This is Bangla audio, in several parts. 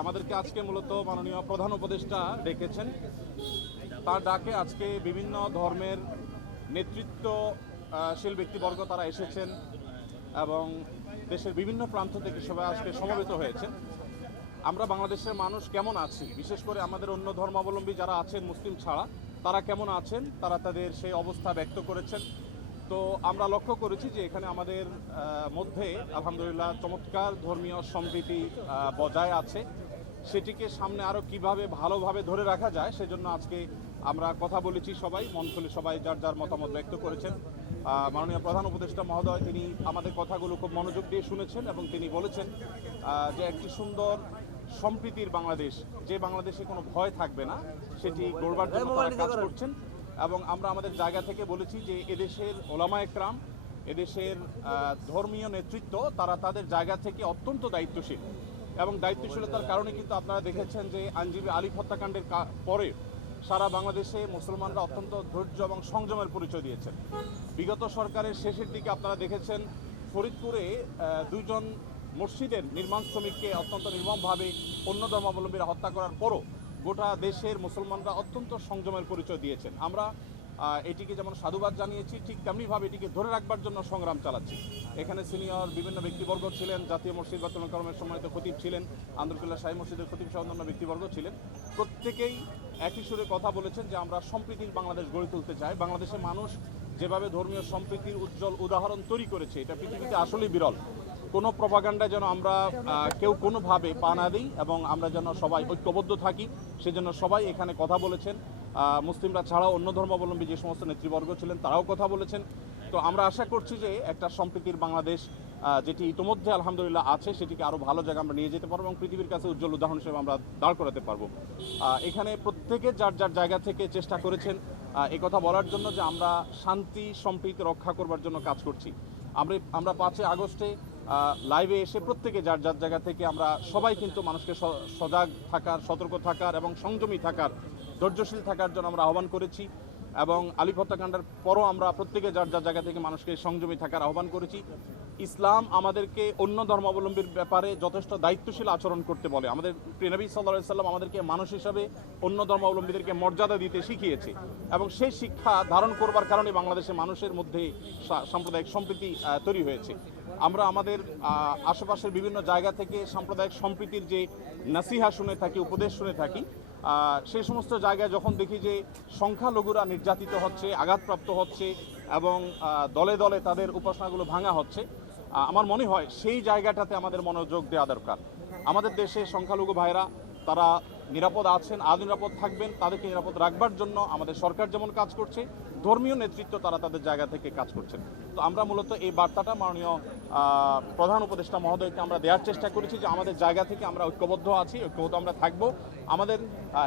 আমাদেরকে আজকে মূলত মাননীয় প্রধান উপদেষ্টা ডেকেছেন। তার ডাকে আজকে বিভিন্ন ধর্মের নেতৃত্বশীল ব্যক্তিবর্গ তারা এসেছেন এবং দেশের বিভিন্ন প্রান্ত থেকে সবাই আজকে সমবেত হয়েছেন। আমরা বাংলাদেশের মানুষ কেমন আছি, বিশেষ করে আমাদের অন্য ধর্মাবলম্বী যারা আছেন মুসলিম ছাড়া, তারা কেমন আছেন, তারা তাদের সেই অবস্থা ব্যক্ত করেছেন। তো আমরা লক্ষ্য করেছি যে এখানে আমাদের মধ্যে আলহামদুলিল্লাহ চমৎকার ধর্মীয় সম্প্রীতি বজায় আছে। সেটিকে সামনে আরও কিভাবে ভালোভাবে ধরে রাখা যায় সেজন্য আজকে আমরা কথা বলেছি, সবাই মন খুলে সবাই যার যার মতামত ব্যক্ত করেছেন। মাননীয় প্রধান উপদেষ্টা মহোদয় তিনি আমাদের কথাগুলো খুব মনোযোগ দিয়ে শুনেছেন এবং তিনি বলেছেন যে একটি সুন্দর সম্প্রীতির বাংলাদেশ, যে বাংলাদেশে কোনো ভয় থাকবে না, সেটি গড়বার জন্য তারা কাজ করছেন। এবং আমরা আমাদের জায়গা থেকে বলেছি যে এদেশের ওলামা একরাম, এদেশের ধর্মীয় নেতৃত্ব তারা তাদের জায়গা থেকে অত্যন্ত দায়িত্বশীল এবং দায়িত্বশীলতার কারণে কিন্তু আপনারা দেখেছেন যে আইনজীবী আলিফ হত্যাকাণ্ডের পরে সারা বাংলাদেশে মুসলমানরা অত্যন্ত ধৈর্য এবং সংযমের পরিচয় দিয়েছেন। বিগত সরকারের শেষের দিকে আপনারা দেখেছেন ফরিদপুরে দুইজন মসজিদের নির্মাণ শ্রমিককে অত্যন্ত নির্মমভাবে অন্য ধর্মাবলম্বীরা হত্যা করার পরও গোটা দেশের মুসলমানরা অত্যন্ত সংযমের পরিচয় দিয়েছেন। আমরা এটিকে যেমন সাধুবাদ জানিয়েছি, ঠিক তেমনিভাবে এটিকে ধরে রাখবার জন্য সংগ্রাম চালাচ্ছি। এখানে সিনিয়র বিভিন্ন ব্যক্তিবর্গ ছিলেন, জাতীয় মসজিদ বাতুল করমের সম্মানিত খতিব ছিলেন, আন্দরকুল্লাহ শাহী মসজিদের খতিব সহ অন্যান্য ব্যক্তিবর্গ ছিলেন। প্রত্যেকেই একই সুরে কথা বলেছেন যে আমরা সম্প্রীতির বাংলাদেশ গড়ে তুলতে চাই। বাংলাদেশের মানুষ যেভাবে ধর্মীয় সম্প্রীতির উজ্জ্বল উদাহরণ তৈরি করেছে, এটা পৃথিবীতে আসলেই বিরল। কোনো প্রপাগান্ডায় যেন আমরা কেউ কোনোভাবে পা না দিই এবং আমরা যেন সবাই ঐক্যবদ্ধ থাকি, সেজন্য সবাই এখানে কথা বলেছেন। মুসলিমরা ছাড়াও অন্য ধর্মাবলম্বী যে সমস্ত নেতৃবর্গ ছিলেন তারাও কথা বলেছেন। তো আমরা আশা করছি যে একটা সম্প্রীতির বাংলাদেশ যেটি ইতিমধ্যে আলহামদুলিল্লাহ আছে, সেটিকে আরও ভালো জায়গায় আমরা নিয়ে যেতে পারবো এবং পৃথিবীর কাছে উজ্জ্বল উদাহরণ হিসেবে আমরা দাঁড় করাতে পারবো। এখানে প্রত্যেকে যার যার জায়গা থেকে চেষ্টা করেছেন এই কথা বলার জন্য যে আমরা শান্তি সম্প্রীতি রক্ষা করবার জন্য কাজ করছি। আমরা 5 আগস্টে লাইভে এসে প্রত্যেকে যার যার জায়গা থেকে আমরা সবাই কিন্তু মানুষকে সজাগ থাকার, সতর্ক থাকার এবং সংযমী থাকার, ধৈর্যশীল থাকার জন্য আমরা আহ্বান করেছি। এবং আলিফ হত্যাকাণ্ডের পরও আমরা প্রত্যেকে যার যার জায়গা থেকে মানুষকে সংযমী থাকার আহ্বান করেছি। ইসলাম আমাদেরকে অন্য ধর্মাবলম্বীর ব্যাপারে যথেষ্ট দায়িত্বশীল আচরণ করতে বলে। আমাদের প্রিয় নবী সাল্লাল্লাহু আলাইহি সাল্লাম আমাদেরকে মানুষ হিসাবে অন্য ধর্মাবলম্বীদেরকে মর্যাদা দিতে শিখিয়েছে এবং সেই শিক্ষা ধারণ করবার কারণে বাংলাদেশের মানুষের মধ্যে সাম্প্রদায়িক সম্প্রীতি তৈরি হয়েছে। আমরা আমাদের আশেপাশের বিভিন্ন জায়গা থেকে সাম্প্রদায়িক সম্প্রীতির যে নাসিহা শুনে থাকি, উপদেশ শুনে থাকি, সেই সমস্ত জায়গায় যখন দেখি যে সংখ্যালঘুরা নির্যাতিত হচ্ছে, আঘাতপ্রাপ্ত হচ্ছে এবং দলে দলে তাদের উপাসনাগুলো ভাঙা হচ্ছে, আমার মনে হয় সেই জায়গাটাতে আমাদের মনোযোগ দেওয়া দরকার। আমাদের দেশে সংখ্যালঘু ভাইরা তারা নিরাপদ আছেন, আজ নিরাপদ থাকবেন, তাদেরকে নিরাপদ রাখবার জন্য আমাদের সরকার যেমন কাজ করছে, ধর্মীয় নেতৃত্ব তারা তাদের জায়গা থেকে কাজ করছেন। তো আমরা মূলত এই বার্তাটা মাননীয় প্রধান উপদেষ্টা মহোদয়কে আমরা দেওয়ার চেষ্টা করেছি যে আমাদের জায়গা থেকে আমরা ঐক্যবদ্ধ আছি, ঐক্যবদ্ধ আমরা থাকবো। আমাদের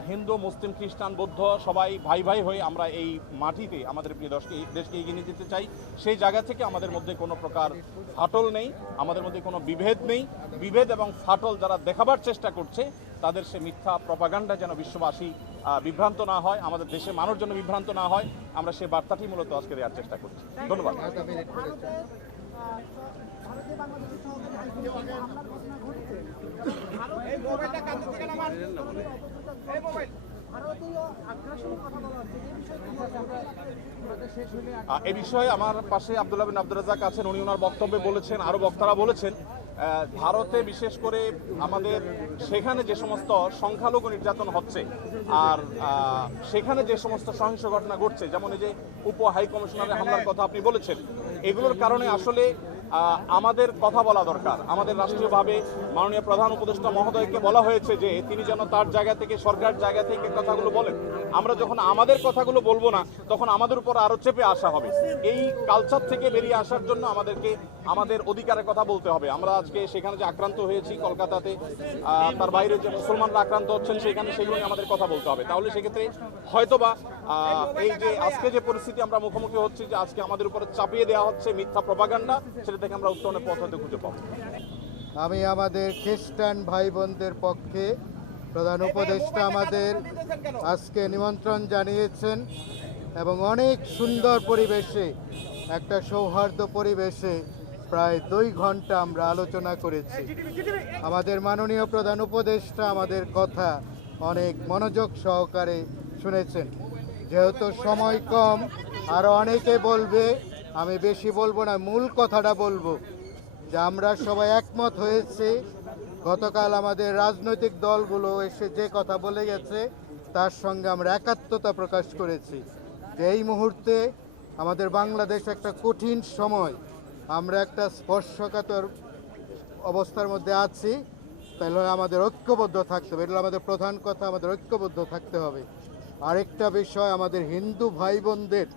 হিন্দু, মুসলিম, খ্রিস্টান, বৌদ্ধ সবাই ভাই ভাই হয়ে আমরা এই মাটিতে আমাদের প্রিয় দেশকে এগিয়ে নিয়ে যেতে চাই। সেই জায়গা থেকে আমাদের মধ্যে কোনো প্রকার ফাটল নেই, আমাদের মধ্যে কোনো বিভেদ নেই। বিভেদ এবং ফাটল যারা দেখাবার চেষ্টা করছে তাদের সে মিথ্যা প্রপাগান্ডা যেন বিশ্ববাসী বিভ্রান্ত না হয়, আমাদের দেশের মানুষ যেন বিভ্রান্ত না হয়, আমরা সেই বার্তাটি মূলত আজকে দেওয়ার চেষ্টা করছি। ধন্যবাদ। এই বিষয়ে আমার পাশে আব্দুল্লাহ বিন আব্দুর রাজ্জাক আছেন, উনি ওনার বক্তব্যে বলেছেন, আরও বক্তারা বলেছেন ভারতে বিশেষ করে আমাদের সেখানে যে সমস্ত সংখ্যালঘু নির্যাতন হচ্ছে আর সেখানে যে সমস্ত সহিংস ঘটনা ঘটছে, যেমন এই যে উপ হাই কমিশনারের হামলার কথা আপনি বলেছেন, এগুলোর কারণে আসলে আমাদের কথা বলা দরকার। আমাদের রাষ্ট্রীয়ভাবে মাননীয় প্রধান উপদেষ্টা মহোদয়কে বলা হয়েছে যে তিনি যেন তার জায়গা থেকে, সরকার জায়গা থেকে কথাগুলো বলেন। আমরা যখন আমাদের কথাগুলো বলবো না তখন আমাদের উপর আরো চেপে আসা হবে। এই কালচার থেকে বেরিয়ে আসার জন্য আমাদেরকে আমাদের অধিকারের কথা বলতে হবে। আমরা আজকে সেখানে যে আক্রান্ত হয়েছি কলকাতাতে, তার বাইরে যে মুসলমানরা আক্রান্ত হচ্ছেন সেখানে, সেগুলোই আমাদের কথা বলতে হবে। তাহলে সেক্ষেত্রে হয়তোবা এই যে আজকে যে পরিস্থিতি আমরা মুখোমুখি হচ্ছি, যে আজকে আমাদের উপরে চাপিয়ে দেওয়া হচ্ছে মিথ্যা প্রপাগান্ডা, সেটা থেকে আমরা উত্তরণের পথ হতে খুঁজে পাবো। আমি আমাদের খ্রিস্টান ভাই বোনদের পক্ষে প্রধান উপদেষ্টা আমাদের আজকে নিমন্ত্রণ জানিয়েছেন এবং অনেক সুন্দর পরিবেশে, একটা সৌহার্দ্য পরিবেশে প্রায় 2 ঘন্টা আমরা আলোচনা করেছি। আমাদের মাননীয় প্রধান উপদেষ্টা আমাদের কথা অনেক মনোযোগ সহকারে শুনেছেন। যেহেতু সময় কম, আরও অনেকে বলবে, আমি বেশি বলবো না, মূল কথাটা বলবো যে আমরা সবাই একমত হয়েছি। গতকাল আমাদের রাজনৈতিক দলগুলো এসে যে কথা বলে গেছে তার সঙ্গে আমরা একাত্মতা প্রকাশ করেছি যে এই মুহূর্তে আমাদের বাংলাদেশ একটা কঠিন সময়, আমরা একটা স্পর্শকাতর অবস্থার মধ্যে আছি। তাহলে আমাদের ঐক্যবদ্ধ থাকতে হবে, এটা আমাদের প্রধান কথা, আমাদের ঐক্যবদ্ধ থাকতে হবে। আরেকটা বিষয়, আমাদের হিন্দু ভাই বোনদের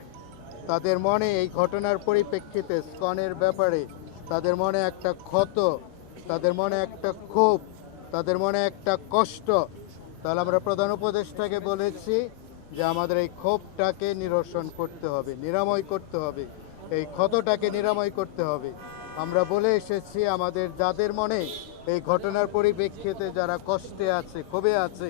তাদের মনে এই ঘটনার পরিপ্রেক্ষিতে ইসকনের ব্যাপারে তাদের মনে একটা ক্ষত, তাদের মনে একটা ক্ষোভ, তাদের মনে একটা কষ্ট। তাহলে আমরা প্রধান উপদেষ্টাকে বলেছি যে আমাদের এই ক্ষোভটাকে নিরসন করতে হবে, নিরাময় করতে হবে, এই ক্ষতটাকে নিরাময় করতে হবে। আমরা বলে এসেছি আমাদের যাদের মনে এই ঘটনার পরিপ্রেক্ষিতে যারা কষ্টে আছে, ক্ষোভে আছে,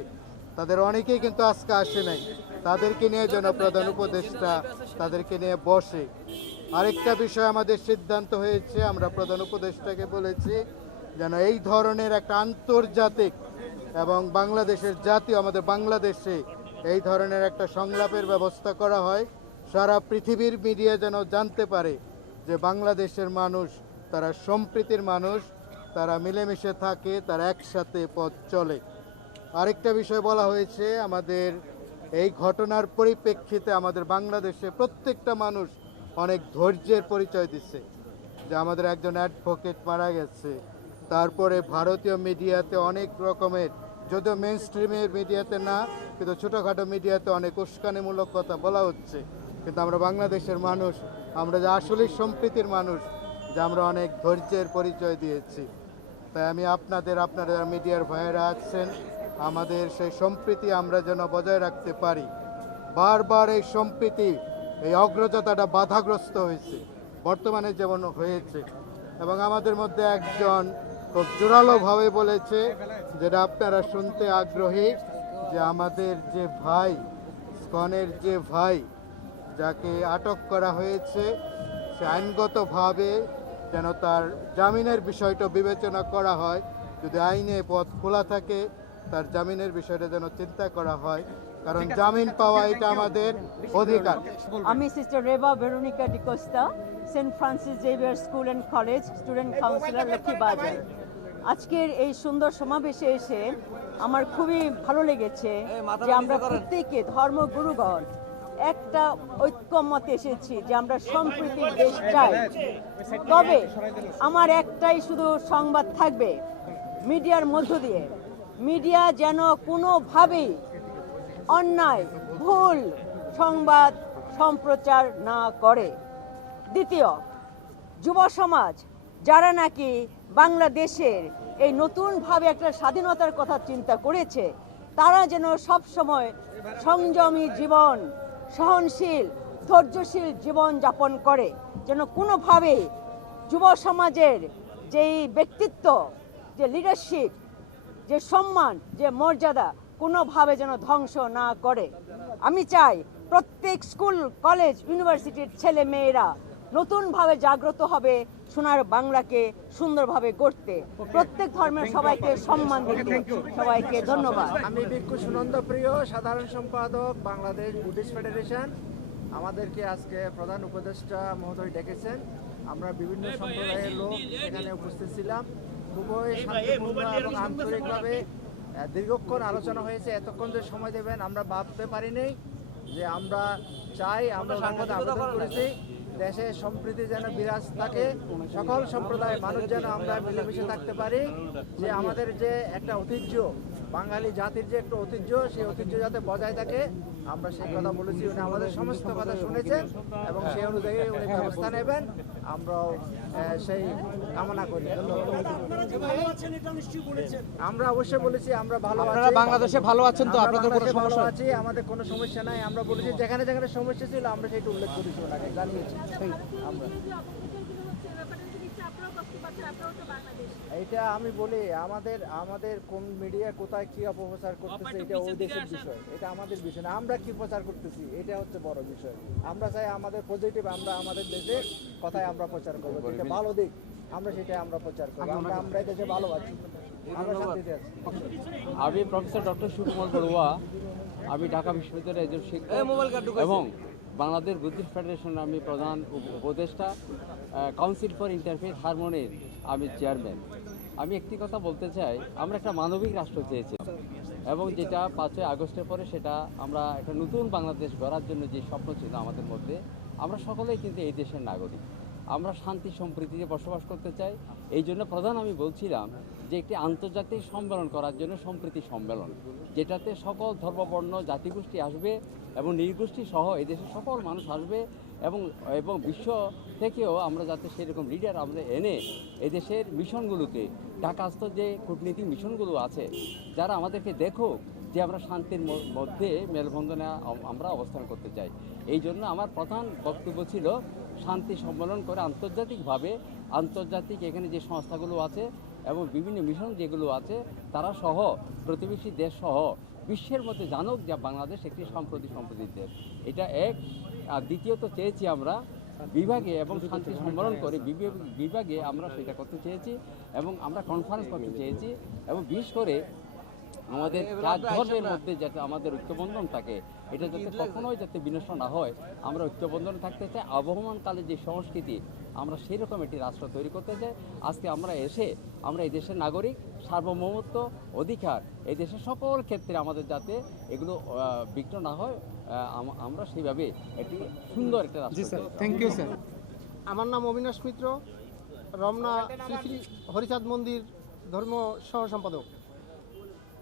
তাদের অনেকেই কিন্তু আজকে আসে নাই, তাদেরকে নিয়ে যেন প্রধান উপদেষ্টা তাদেরকে নিয়ে বসে। আরেকটা বিষয় আমাদের সিদ্ধান্ত হয়েছে, আমরা প্রধান উপদেষ্টাকে বলেছি যেন এই ধরনের একটা আন্তর্জাতিক এবং বাংলাদেশের জাতীয়, আমাদের বাংলাদেশে এই ধরনের একটা সংলাপের ব্যবস্থা করা হয়। সারা পৃথিবীর মিডিয়া যেন জানতে পারে যে বাংলাদেশের মানুষ তারা সম্প্রীতির মানুষ, তারা মিলেমিশে থাকে, তারা একসাথে পথ চলে। আরেকটা বিষয় বলা হয়েছে, আমাদের এই ঘটনার পরিপ্রেক্ষিতে আমাদের বাংলাদেশে প্রত্যেকটা মানুষ অনেক ধৈর্যের পরিচয় দিচ্ছে। যে আমাদের একজন অ্যাডভোকেট মারা গেছে, তারপরে ভারতীয় মিডিয়াতে অনেক রকমের, যদিও মেইন স্ট্রিমের মিডিয়াতে না, কিন্তু ছোটোখাটো মিডিয়াতে অনেক উস্কানিমূলক কথা বলা হচ্ছে। কিন্তু আমরা বাংলাদেশের মানুষ, আমরা যে আসলেই সম্প্রীতির মানুষ, যে আমরা অনেক ধৈর্যের পরিচয় দিয়েছি। তাই আমি আপনারা মিডিয়ার ভাইয়েরা আছেন, আমাদের সেই সম্প্রীতি আমরা যেন বজায় রাখতে পারি। বারবার এই সম্প্রীতি, এই অগ্রযাত্রাটা বাধাগ্রস্ত হয়েছে বর্তমানে যেমন হয়েছে। এবং আমাদের মধ্যে একজন খুব জোরালোভাবে বলেছে, যেটা আপনারা শুনতে আগ্রহী, যে আমাদের যে ভাই, ইসকনের যে ভাই যাকে আটক করা হয়েছে, সে আইনগতভাবে যেন তার জামিনের বিষয়টা বিবেচনা করা হয়। যদি আইনে পথ খোলা থাকে, তার জামিনের বিষয়টা যেন চিন্তা করা হয়, কারণ জামিন পাওয়া এটা আমাদের অধিকার। আমি sister Reba Veronica D'Costa, Saint Francis Xavier school and college student counsellor, Laxmibazar. আজকের এই সুন্দর সমাবেশে এসে আমার খুবই ভালো লেগেছে যে আমরা প্রত্যেকে ধর্মগুরুগণ একটা ঐক্যমতে এসেছি যে আমরা সম্প্রীতির দেশ চাই। তবে আমার একটাই শুধু সংবাদ থাকবে মিডিয়ার মধ্য দিয়ে, মিডিয়া যেন কোনোভাবেই অন্যায় ভুল সংবাদ সম্প্রচার না করে। দ্বিতীয়, যুব সমাজ যারা নাকি বাংলাদেশের এই নতুনভাবে একটা স্বাধীনতার কথা চিন্তা করেছে, তারা যেন সব সময় সংযমী জীবন, সহনশীল ধৈর্যশীল জীবন যাপন করে, যেন কোনোভাবে যুব সমাজের যেই ব্যক্তিত্ব, যে লিডারশিপ, যে সম্মান, যে মর্যাদা কোনোভাবে যেন ধ্বংস না করে। আমি চাই প্রত্যেক স্কুল কলেজ ইউনিভার্সিটির ছেলে মেয়েরা নতুনভাবে জাগ্রত হবে সোনার বাংলাকে সুন্দরভাবে গড়তে, প্রত্যেক ধর্মের সবাইকে সম্মান দিতে। সবাইকে ধন্যবাদ। আমি ভিক্ষু সুনন্দ প্রিয়, সাধারণ সম্পাদক, বাংলাদেশ বুদ্ধিস্ট ফেডারেশন। আমাদেরকে আজকে প্রধান উপদেষ্টা মহোদয় ডেকেছেন, আমরা বিভিন্ন সম্প্রদায়ের লোক এখানে উপস্থিত ছিলাম। খুবই শান্তিপূর্ণ এবং আন্তরিকভাবে দীর্ঘক্ষণ আলোচনা হয়েছে। এতক্ষণ যে সময় দেবেন আমরা ভাবতে পারিনি। যে আমরা চাই, আমরা সংবাদে আবেদন করেছি দেশে সম্প্রীতি যেন বিরাজ থাকে, সকল সম্প্রদায়ের মানুষ যেন আমরা মিলেমিশে থাকতে পারি। যে আমাদের যে একটা ঐতিহ্য, বাঙালি জাতির যে একটা ঐতিহ্য, সেই ঐতিহ্য যাতে বজায় থাকে, আমরা সেই কথা বলেছি। উনি আমাদের সমস্ত কথা শুনেছেন এবং সেই অনুযায়ী উনি ব্যবস্থা নেবেন, আমরাও সেই কামনা করি। আমরা অবশ্যই বলেছি আমরা ভালো আছি, বাংলাদেশে ভালো আছেন তো, আপনাদের কোনো সমস্যা আছি, আমাদের কোনো সমস্যা নাই। আমরা বলেছি যেখানে যেখানে সমস্যা ছিল আমরা সেটা উল্লেখ করেছি, ওনাকে জানিয়েছি। আমরা এটা আমি বলি আমাদের কোন মিডিয়া কোথায় কি অপপ্রচার করতেছে এটা ওই দেশের বিষয়, এটা আমাদের বিষয় না। আমরা কি প্রচার করতেছি এটা হচ্ছে বড় বিষয়। আমরা চাই আমাদের পজিটিভ, আমরা আমাদের দেশের কথায় আমরা প্রচার করবো, যেটা ভালো দিক আমরা সেটাই আমরা প্রচার করবো। আমরা এই দেশে ভালো আছি, আমরা শান্তিতে আছি। আমি প্রফেসর ডক্টর সুকুমার বড়ুয়া, আমি ঢাকা বিশ্ববিদ্যালয়ের একজন শিক্ষক এবং বাংলাদেশ বুদ্ধিস্ট ফেডারেশনের আমি প্রধান উপদেষ্টা, কাউন্সিল ফর ইন্টারফেথ হারমোনির আমি চেয়ারম্যান। আমি একটি কথা বলতে চাই, আমরা একটা মানবিক রাষ্ট্র চেয়েছি এবং যেটা 5ই আগস্টের পরে সেটা আমরা একটা নতুন বাংলাদেশ গড়ার জন্য যে স্বপ্ন ছিল আমাদের মধ্যে, আমরা সকলেই কিন্তু এই দেশের নাগরিক। আমরা শান্তি সম্প্রীতিতে বসবাস করতে চাই। এই জন্য প্রধান আমি বলছিলাম যে একটি আন্তর্জাতিক সম্মেলন করার জন্য সম্প্রীতি সম্মেলন, যেটাতে সকল ধর্মবর্ণ জাতিগোষ্ঠী আসবে এবং নির্গোষ্ঠী সহ এদেশের সকল মানুষ আসবে এবং বিশ্ব থেকেও আমরা যাতে সেরকম লিডার আমরা এনে এদেশের মিশনগুলোকে, ঢাকাস্থ যে কূটনীতিক মিশনগুলো আছে, যারা আমাদেরকে দেখুক যে আমরা শান্তির মধ্যে মেলবন্ধনে আমরা অবস্থান করতে চাই। এই জন্য আমার প্রধান বক্তব্য ছিল শান্তি সম্মেলন করে আন্তর্জাতিক এখানে যে সংস্থাগুলো আছে এবং বিভিন্ন মিশন যেগুলো আছে তারা সহ প্রতিবেশী দেশ সহ বিশ্বের মধ্যে জানুক যে বাংলাদেশ একটি সম্প্রতির দেশ। এটা এক। আর দ্বিতীয়ত চেয়েছি আমরা বিভাগে এবং শান্তি সম্মেলন করে বিভাগে আমরা সেটা করতে চেয়েছি এবং আমরা কনফারেন্স করতে চেয়েছি এবং বিশেষ করে আমাদের চার ধর্মের মধ্যে যাতে আমাদের ঐক্যবন্ধন থাকে, এটা যাতে কখনোই যাতে বিনষ্ট না হয়, আমরা ঐক্যবন্ধনে থাকতে চাই। আবহমানকালে যে সংস্কৃতি, আমরা সেই রকম একটি রাষ্ট্র তৈরি করতে চাই। আজকে আমরা এই দেশের নাগরিক, সার্বভৌমত্ব অধিকার এই দেশের সকল ক্ষেত্রে আমাদের যাতে এগুলো বিঘ্ন না হয়, আমরা সেইভাবে একটি সুন্দর একটা রাষ্ট্র। Thank you sir. আমার নাম অবিনাশ মিত্র, রমনা শ্রী শ্রী হরিচাঁদ মন্দির ধর্ম সহ সম্পাদক।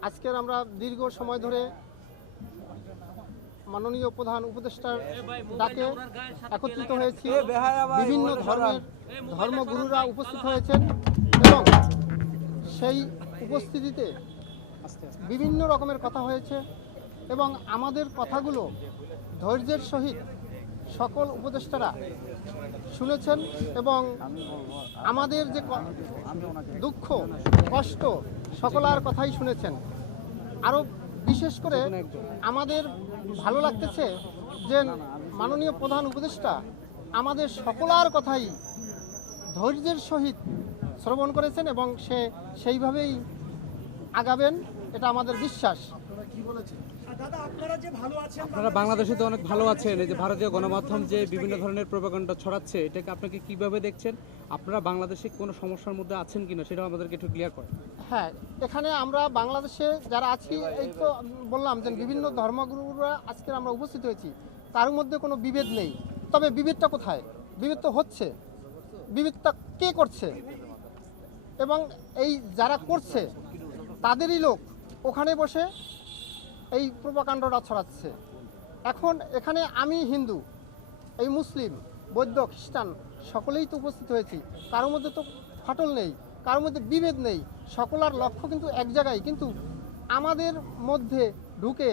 আজকের আমরা দীর্ঘ সময় ধরে মাননীয় প্রধান উপদেষ্টার ডাকে একত্রিত হয়েছি। বিভিন্ন ধর্মগুরুরা উপস্থিত হয়েছেন এবং সেই উপস্থিতিতে বিভিন্ন রকমের কথা হয়েছে এবং আমাদের কথাগুলো ধৈর্যের সহিত সকল উপদেষ্টারা শুনেছেন এবং আমাদের যে দুঃখ কষ্ট সকলার কথাই শুনেছেন। আরও বিশেষ করে আমাদের ভালো লাগতেছে যে মাননীয় প্রধান উপদেষ্টা আমাদের সকলার কথাই ধৈর্যের সহিত শ্রবণ করেছেন এবং সেইভাবেই আগাবেন, এটা আমাদের বিশ্বাস। আপনারা বাংলাদেশে তো অনেক ভালো আছেন, এই যে ভারতীয় গণমাধ্যম যে বিভিন্ন ধরনের প্রোপাগান্ডা ছড়াচ্ছে, এটাকে আপনাকে কিভাবে দেখছেন? আপনারা বাংলাদেশে কোনো সমস্যার মধ্যে আছেন কিনা সেটাও আমাদেরকে একটু ক্লিয়ার করেন। হ্যাঁ, এখানে আমরা বাংলাদেশে যারা আছি, এই তো বললাম যে বিভিন্ন ধর্মগুরুরা আজকে আমরা উপস্থিত হয়েছি, তার মধ্যে কোনো বিভেদ নেই। তবে বিভেদটা কোথায়? বিভেদ তো হচ্ছে, বিভেদটা কে করছে? এবং এই যারা করছে তাদেরই লোক ওখানে বসে এই প্রোপাগান্ডাটা ছড়াচ্ছে। এখন এখানে আমি হিন্দু, এই মুসলিম, বৌদ্ধ, খ্রিস্টান সকলেই তো উপস্থিত হয়েছি, কারোর মধ্যে তো ফাটল নেই, কারোর মধ্যে বিভেদ নেই, সকলার লক্ষ্য কিন্তু এক জায়গায়। কিন্তু আমাদের মধ্যে ঢুকে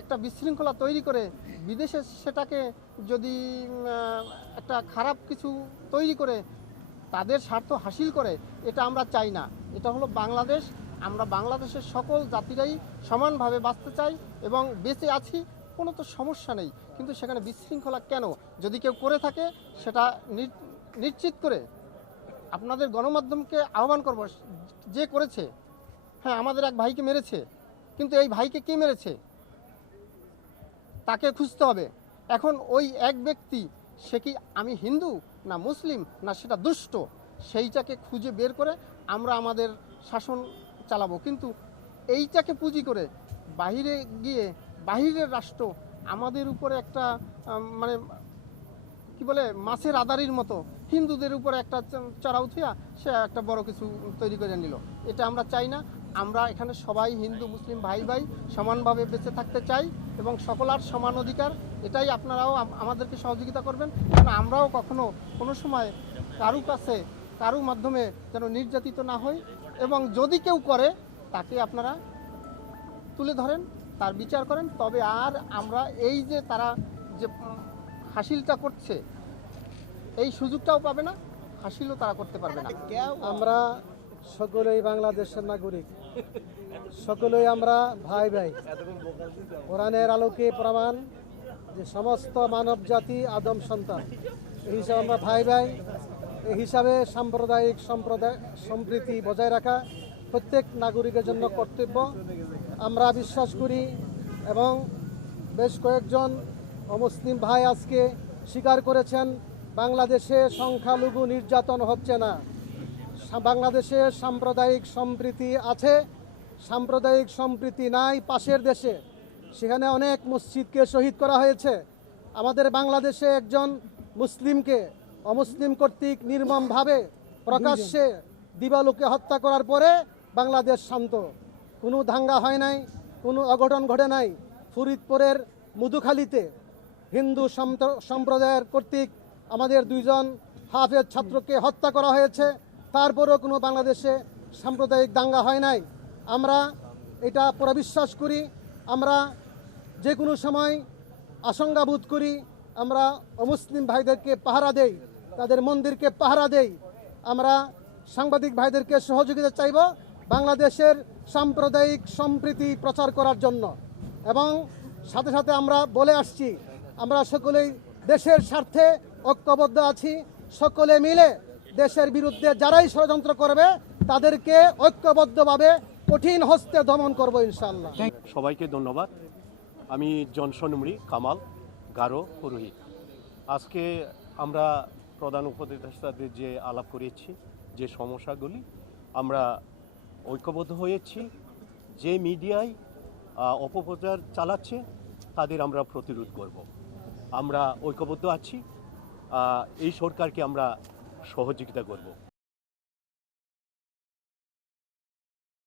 একটা বিশৃঙ্খলা তৈরি করে বিদেশে সেটাকে যদি একটা খারাপ কিছু তৈরি করে তাদের স্বার্থ হাসিল করে, এটা আমরা চাই না। এটা হলো বাংলাদেশ, আমরা বাংলাদেশের সকল জাতিরাই সমানভাবে বাঁচতে চাই এবং বেঁচে আছি, কোনো তো সমস্যা নেই। কিন্তু সেখানে বিশৃঙ্খলা কেন? যদি কেউ করে থাকে সেটা নিশ্চিত করে আপনাদের গণমাধ্যমকে আহ্বান করব, যে করেছে, হ্যাঁ আমাদের এক ভাইকে মেরেছে, কিন্তু এই ভাইকে কে মেরেছে তাকে খুঁজতে হবে। এখন ওই এক ব্যক্তি, সে কি আমি হিন্দু না মুসলিম না সেটা দুষ্ট, সেইটাকে খুঁজে বের করে আমরা আমাদের শাসন চালাবো। কিন্তু এইটাকে পুঁজি করে বাহিরে গিয়ে বাহিরের রাষ্ট্র আমাদের উপরে একটা মানে কি বলে মাছের আদারির মতো হিন্দুদের উপরে একটা চড়াও থুয়া সে একটা বড় কিছু তৈরি করে নিল, এটা আমরা চাই না। আমরা এখানে সবাই হিন্দু মুসলিম ভাই ভাই সমানভাবে বেঁচে থাকতে চাই এবং সকলার সমান অধিকার। এটাই আপনারাও আমাদেরকে সহযোগিতা করবেন, কারণ আমরাও কখনো কোনো সময় কারু কাছে কারু মাধ্যমে যেন নির্যাতিত না হই এবং যদি কেউ করে তাকে আপনারা তুলে ধরেন, তার বিচার করেন। তবে আর আমরা এই যে তারা যে হাসিলটা করছে এই সুযোগটাও পাবে না, হাসিলও তারা করতে পারবে না। আমরা সকলেই বাংলাদেশের নাগরিক, সকলেই আমরা ভাই ভাই। কোরআনের আলোকে প্রমাণ যে সমস্ত মানব জাতি আদম সন্তান, এই হিসাবে আমরা ভাই ভাই। এই হিসাবে সাম্প্রদায়িক সম্প্রীতি বজায় রাখা প্রত্যেক নাগরিকের জন্য কর্তব্য আমরা বিশ্বাস করি। এবং বেশ কয়েকজন অমুসলিম ভাই আজকে স্বীকার করেছেন বাংলাদেশে সংখ্যালঘু নির্যাতন হচ্ছে না, বাংলাদেশে সাম্প্রদায়িক সম্প্রীতি আছে। সাম্প্রদায়িক সম্প্রীতি নাই পাশের দেশে, সেখানে অনেক মসজিদকে শহীদ করা হয়েছে। আমাদের বাংলাদেশে একজন মুসলিমকে অমুসলিম কর্তৃক নির্মমভাবে প্রকাশ্যে দিবালোকে হত্যা করার পরে বাংলাদেশ শান্ত, কোনো দাঙ্গা হয় নাই, কোনো অঘটন ঘটে নাই। ফরিদপুরের মধুখালীতে হিন্দু সম্প্রদায়ের কর্তৃক আমাদের 2 জন হাফেজ ছাত্রকে হত্যা করা হয়েছে, তারপরেও কোনো বাংলাদেশে সাম্প্রদায়িক দাঙ্গা হয় নাই। আমরা এটা পুরো বিশ্বাস করি। আমরা যে কোনো সময় আশঙ্কা বোধ করি, আমরা অমুসলিম ভাইদেরকে পাহারা দেই, তাদের মন্দিরকে পাহারা দেই। আমরা সাংবাদিক ভাইদেরকে সহযোগিতা চাইব বাংলাদেশের সাম্প্রদায়িক সম্প্রীতি প্রচার করার জন্য। এবং সাথে সাথে আমরা বলে আসছি, আমরা সকলেই দেশের স্বার্থে ঐক্যবদ্ধ আছি। সকলে মিলে দেশের বিরুদ্ধে যারাই ষড়যন্ত্র করবে তাদেরকে ঐক্যবদ্ধভাবে কঠিন হস্তে দমন করব ইনশাআল্লাহ। সবাইকে ধন্যবাদ। আমি জনসন উমরি কামাল, গারো পুরোহিত। আজকে আমরা প্রধান উপদেষ্টাদের যে আলাপ করেছি, যে সমস্যাগুলি, আমরা ঐক্যবদ্ধ হয়েছি। যে মিডিয়ায় অপপ্রচার চালাচ্ছে তাদের আমরা প্রতিরোধ করব। আমরা ঐক্যবদ্ধ আছি, এই সরকারকে আমরা সহযোগিতা করব।